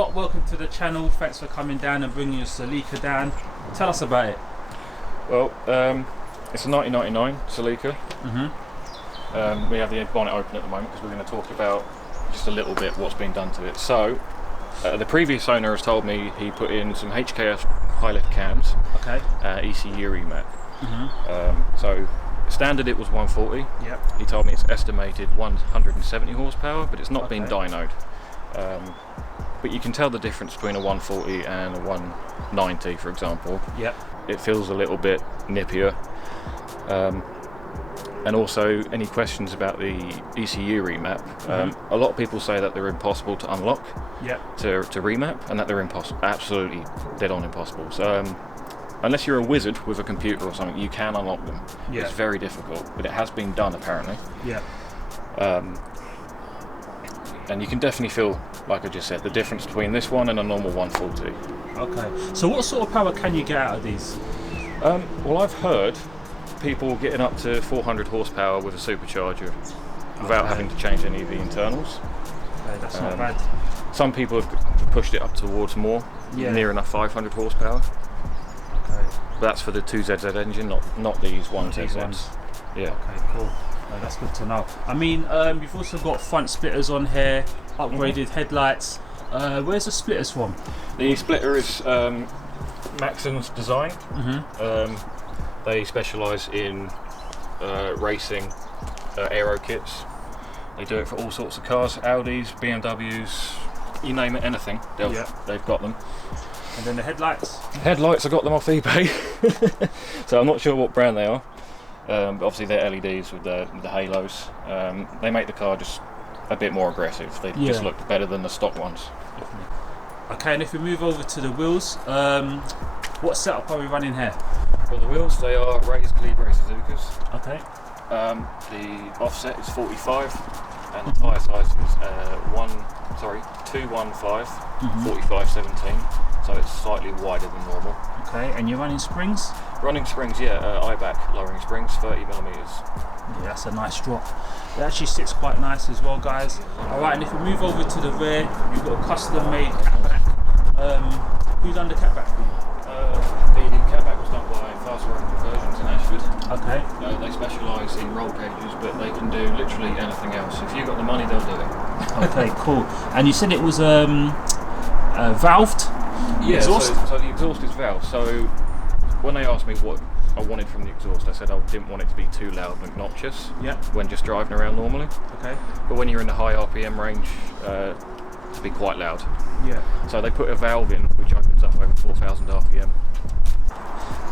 Scott, welcome to the channel. Thanks for coming down and bringing your Celica down. Tell us about it. Well, it's a 1999 Celica. We have the bonnet open at the moment because we're going to talk about just a little bit what's been done to it. So, the previous owner has told me he put in some HKS high lift cams, ECU remat. So, standard it was 140. Yep. He told me it's estimated 170 horsepower, but it's not been dynoed. But you can tell the difference between a 140 and a 190, for example. Yep. It feels a little bit nippier. And also, any questions about the ECU remap? A lot of people say that they're impossible to unlock, to remap, and that they're absolutely dead on impossible. So, unless you're a wizard with a computer or something, you can unlock them. It's very difficult, but it has been done apparently. And you can definitely feel, like I just said, the difference between this one and a normal 140. Okay. So what sort of power can you get out of these? Well, I've heard people getting up to 400 horsepower with a supercharger without having to change any of the internals. Okay, that's not bad. Some people have pushed it up towards more, near enough 500 horsepower. Okay. But that's for the 2ZZ engine, not these 1ZZs. Yeah. Okay, cool. That's good to know. I mean, you've also got front splitters on here, upgraded headlights. Where's the splitters from? The splitter is Maxon's design. They specialise in racing aero kits. They do it for all sorts of cars, Audis, BMWs, you name it, anything. They've got them. And then the headlights? Headlights, I got them off eBay. So I'm not sure what brand they are. But obviously they're LEDs with the halos. They make the car just a bit more aggressive. They just look better than the stock ones. Okay, and if we move over to the wheels, what setup are we running here? Well, the wheels, they are raised Libre Suzukas. Okay. The offset is 45, and the tyre size is 215, 45/17. So it's slightly wider than normal. Okay, and you're running springs? Running springs, IBAC lowering springs, 30mm. Yeah, that's a nice drop. It actually sits quite nice as well, guys. Alright, and if we move over to the rear, you've got a custom-made catback. Who done the catback for you? The catback was done by Fast Road Conversions in Ashford. Okay. They specialise in roll cages, but they can do literally anything else. If you've got the money, they'll do it. Okay, cool. And you said it was valved? Exhaust? So the exhaust is valved. So when they asked me what I wanted from the exhaust, I said I didn't want it to be too loud and obnoxious when just driving around normally. Okay. But when you're in the high RPM range, to be quite loud. So they put a valve in which opens up over 4,000 RPM.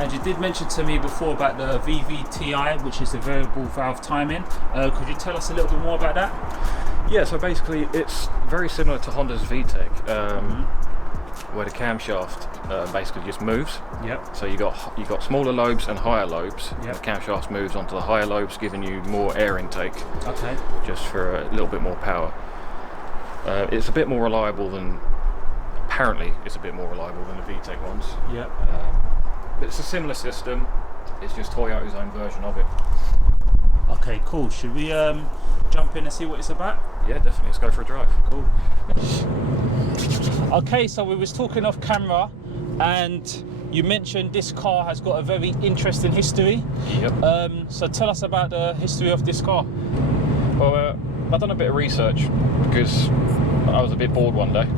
And you did mention to me before about the VVTi, which is the variable valve timing. Could you tell us a little bit more about that? Yeah, so basically it's very similar to Honda's VTEC, where the camshaft basically just moves. So you got smaller lobes and higher lobes. The camshaft moves onto the higher lobes, giving you more air intake. Okay. Just for a little bit more power. It's a bit more reliable than. Apparently, it's a bit more reliable than the VTEC ones. But it's a similar system. It's just Toyota's own version of it. Okay, cool. Should we jump in and see what it's about? Yeah, definitely. Let's go for a drive. Cool. Okay, so we was talking off camera, and you mentioned this car has got a very interesting history. So tell us about the history of this car. Well, I've done a bit of research because I was a bit bored one day,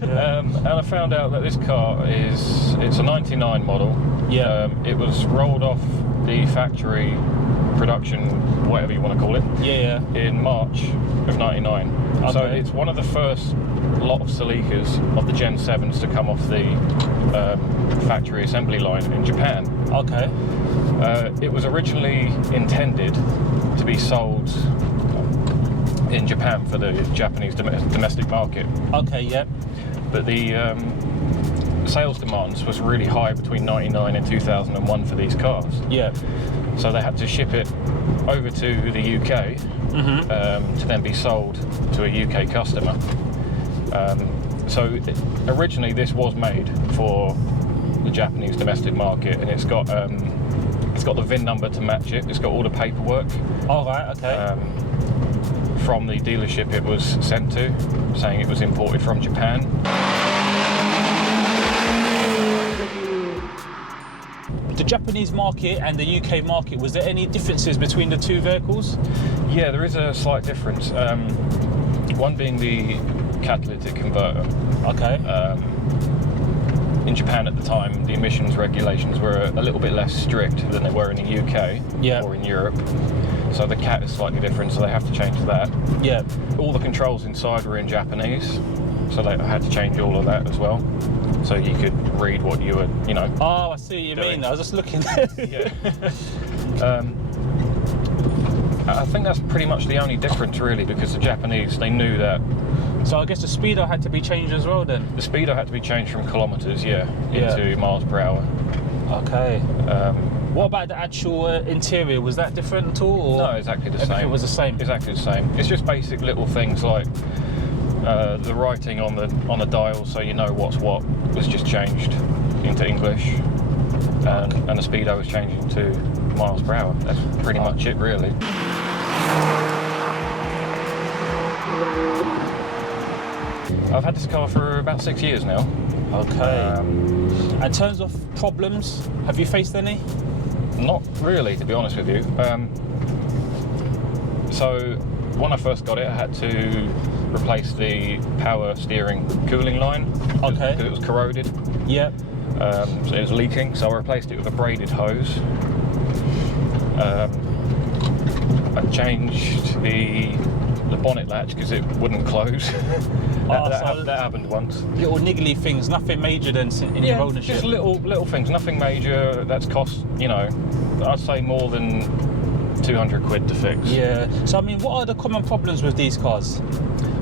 and I found out that this car it's a 99 model. It was rolled off the factory production, whatever you want to call it, in March of 99. So it's one of the first lot of Celicas of the Gen 7s to come off the factory assembly line in Japan. It was originally intended to be sold in Japan for the Japanese domestic market. But the sales demands was really high between 99 and 2001 for these cars. So they had to ship it over to the UK to then be sold to a UK customer. So originally this was made for the Japanese domestic market, and it's got the VIN number to match it. It's got all the paperwork. From the dealership it was sent to, saying it was imported from Japan. the Japanese market and the UK market, was there any differences between the two vehicles? Yeah, there is a slight difference. One being the catalytic converter. Okay. In Japan at the time, the emissions regulations were a little bit less strict than they were in the UK or in Europe. So the cat is slightly different, so they have to change that. Yeah. All the controls inside were in Japanese, so they had to change all of that as well. So you could read what you were, you know. Oh, I see what you mean. I was just looking. Yeah. I think that's pretty much the only difference, really, because the Japanese, they knew that. So I guess the speedo had to be changed as well then? The speedo had to be changed from kilometres, into miles per hour. Okay. What about the actual interior? Was that different at all? Or no, exactly the same. Everything was the same? Exactly the same. It's just basic little things like the writing on the dial, so you know what's what, was just changed into English, and the speedo was changing to miles per hour. That's pretty much it, really. I've had this car for about 6 years now. Okay. In terms of problems, have you faced any? Not really, to be honest with you. So when I first got it, I had to replace the power steering cooling line. Okay. Because it was corroded. Yeah. So it was leaking, so I replaced it with a braided hose. I changed the bonnet latch because it wouldn't close. that happened once. Little niggly things, nothing major then in your ownership? Just little things, nothing major. That's cost, you know, I'd say more than 200 quid to fix. Yeah. So I mean, what are the common problems with these cars?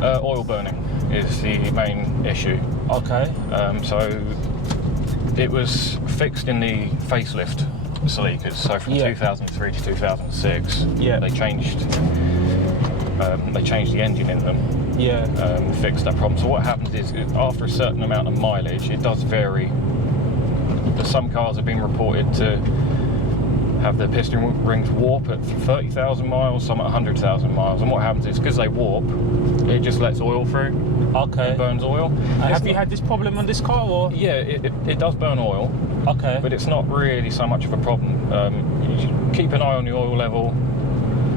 Oil burning is the main issue. Okay. So it was fixed in the facelift Celicas. So from 2003 to 2006, they changed the engine in them. Fixed that problem. So what happens is, after a certain amount of mileage, it does vary. Some cars have been reported to have the piston rings warp at 30,000 miles, some at 100,000 miles. And what happens is, because they warp, it just lets oil through. Okay. It burns oil. Have you had this problem on this car, or? Yeah, it does burn oil. Okay. But it's not really so much of a problem. You keep an eye on the oil level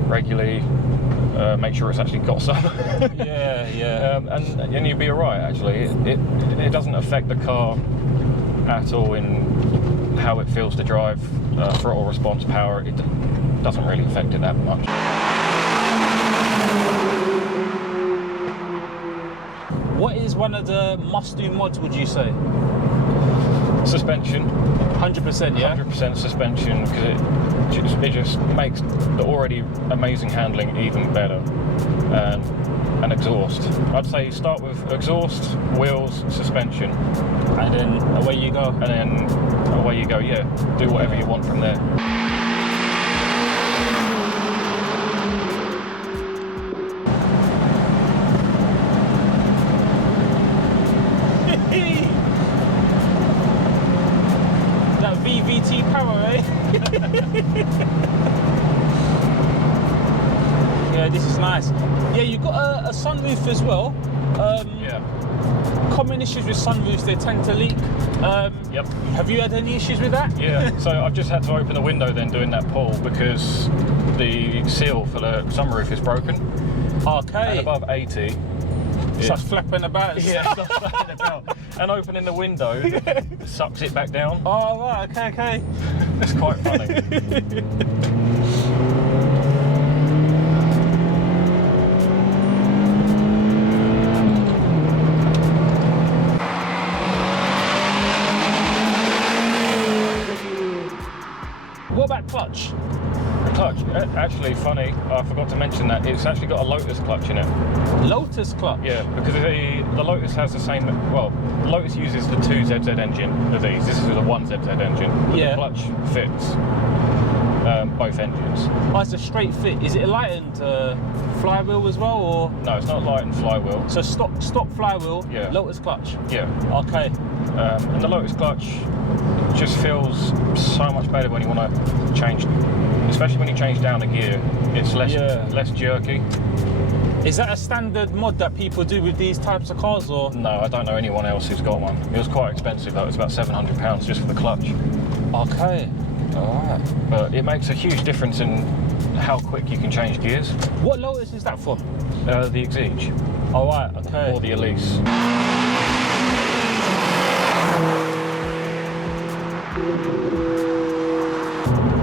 regularly. Make sure it's actually got some. And you'll be alright, actually. It doesn't affect the car at all in how it feels to drive. Throttle response, power, it doesn't really affect it that much. What is one of the must-do mods, would you say? Suspension. 100%, yeah? 100% suspension, because it just makes the already amazing handling even better. And exhaust. I'd say start with exhaust, wheels, suspension. And then away you go. And then away you go, yeah. Do whatever you want from there. That VVT power, eh? Yeah, this is nice. Yeah, you've got a sunroof as well. Common issues with sunroofs, they tend to leak. Yep. Have you had any issues with that? Yeah, so I've just had to open the window then doing that pull because the seal for the sunroof is broken. Okay. And above 80, starts flapping about. Starts flapping about. And opening the window sucks it back down. Oh, right, okay. It's quite funny. What about clutch? The clutch, actually funny, I forgot to mention that, it's actually got a Lotus clutch in it. Lotus clutch? Yeah, because the Lotus has the same, well, Lotus uses the 2ZZ engine of these, this is the 1ZZ engine. The clutch fits both engines. Oh, it's a straight fit. Is it a lightened flywheel as well, or? No, it's not lightened flywheel. So stock flywheel, Lotus clutch? Yeah. Okay. And the Lotus clutch just feels so much better when you want to change, especially when you change down a gear. It's less jerky. Is that a standard mod that people do with these types of cars, or? No, I don't know anyone else who's got one. It was quite expensive though, it's about £700 just for the clutch. Okay. Alright. But it makes a huge difference in how quick you can change gears. What Lotus is that from? The Exige. Alright, okay. Or the Elise.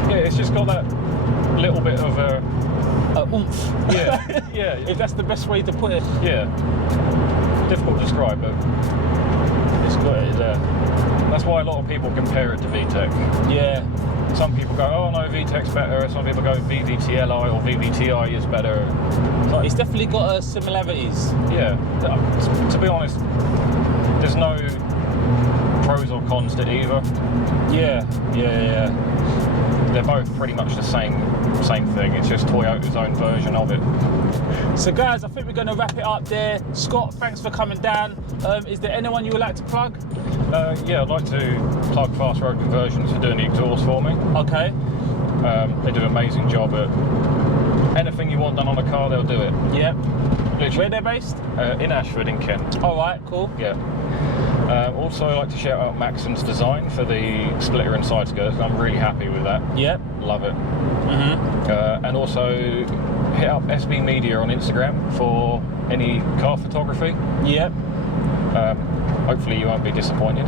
Yeah, it's just got that little bit of a oomph. Yeah, yeah. If that's the best way to put it. Yeah. Difficult to describe, but it's got it there. That's why a lot of people compare it to VTEC. Yeah. Some people go, oh no, VTEC's better. Some people go VVTLI or VVTI is better. So it's definitely got similarities. Yeah. To be honest, there's no pros or cons to either. Yeah, yeah. They're both pretty much the same thing. It's just Toyota's own version of it. So guys, I think we're going to wrap it up there. Scott, thanks for coming down. Is there anyone you would like to plug? Yeah, I'd like to plug Fast Road Conversions for doing the exhaust for me. Okay. They do an amazing job at anything you want done on a car, they'll do it. Yep. Literally. Where they're based? In Ashford in Kent. Alright, cool. Yeah. Also, I'd like to shout out Maxon's design for the splitter and side skirts. I'm really happy with that. Yep. Love it. And also hit up SB Media on Instagram for any car photography. Yep. Hopefully you won't be disappointed.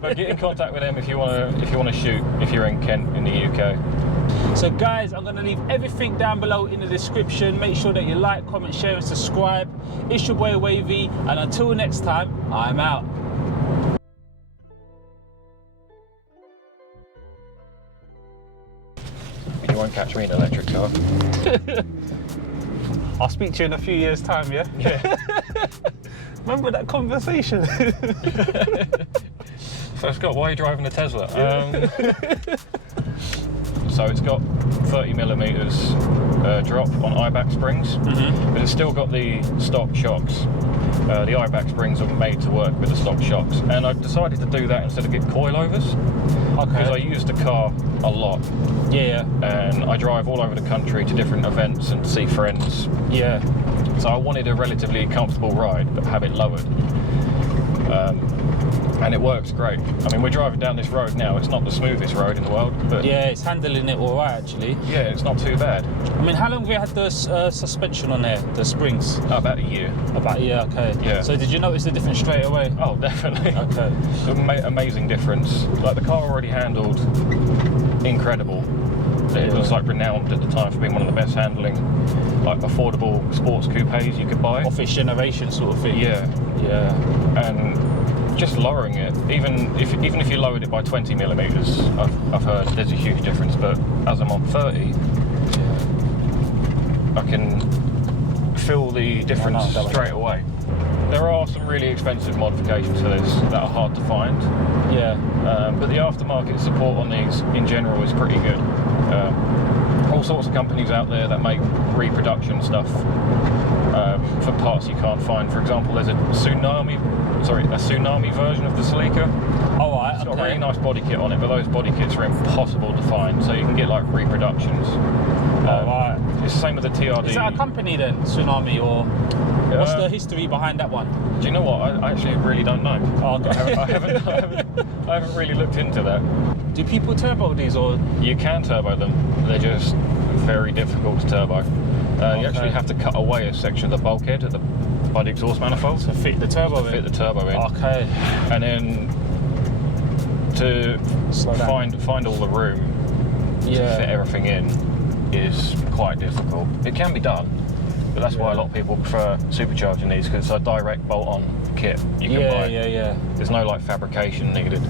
But get in contact with them if you want to shoot if you're in Kent in the UK. So guys, I'm going to leave everything down below in the description. Make sure that you like, comment, share and subscribe. It's your boy Wavy, and until next time, I'm out. You won't catch me in an electric car. I'll speak to you in a few years' time, yeah? Yeah. Remember that conversation? So Scott, why are you driving a Tesla? So it's got 30mm drop on eye-back springs, but it's still got the stock shocks. The eye-back springs are made to work with the stock shocks, and I've decided to do that instead of get coilovers. Okay. Because I use the car a lot. Yeah. And I drive all over the country to different events and see friends. Yeah. So I wanted a relatively comfortable ride, but have it lowered. And it works great. I mean, we're driving down this road now. It's not the smoothest road in the world, but yeah, it's handling it all right, actually. yeah, it's not too bad. I mean, how long have you had the suspension on there, the springs? About a year. About a year, okay. Yeah. So did you notice the difference straight away? Oh, definitely. Okay. Amazing difference. Like, the car already handled incredible. It was like renowned at the time for being one of the best handling, like, affordable sports coupes you could buy. Off its generation sort of thing. Yeah. Yeah. And just lowering it, even if you lowered it by 20mm, I've heard there's a huge difference. But as I'm on 30, I can feel the difference straight away. There are some really expensive modifications to this that are hard to find. Yeah. But the aftermarket support on these in general is pretty good. All sorts of companies out there that make reproduction stuff for parts you can't find. For example, there's a tsunami version of the Celica. All right. It's got a really nice body kit on it, but those body kits are impossible to find. So you can get like reproductions. All right. It's the same with the TRD. Is that a company then, Tsunami, or what's the history behind that one? Do you know what? I actually really don't know. Oh, okay. I haven't really looked into that. Do people turbo these, or? You can turbo them. They're just very difficult to turbo. You actually have to cut away a section of the bulkhead by the exhaust manifold To fit the turbo in? Fit the turbo in. Okay. And then to find all the room to fit everything in is quite difficult. It can be done, but that's why a lot of people prefer supercharging these, because it's a direct bolt-on kit you can buy. Yeah. There's no like fabrication needed.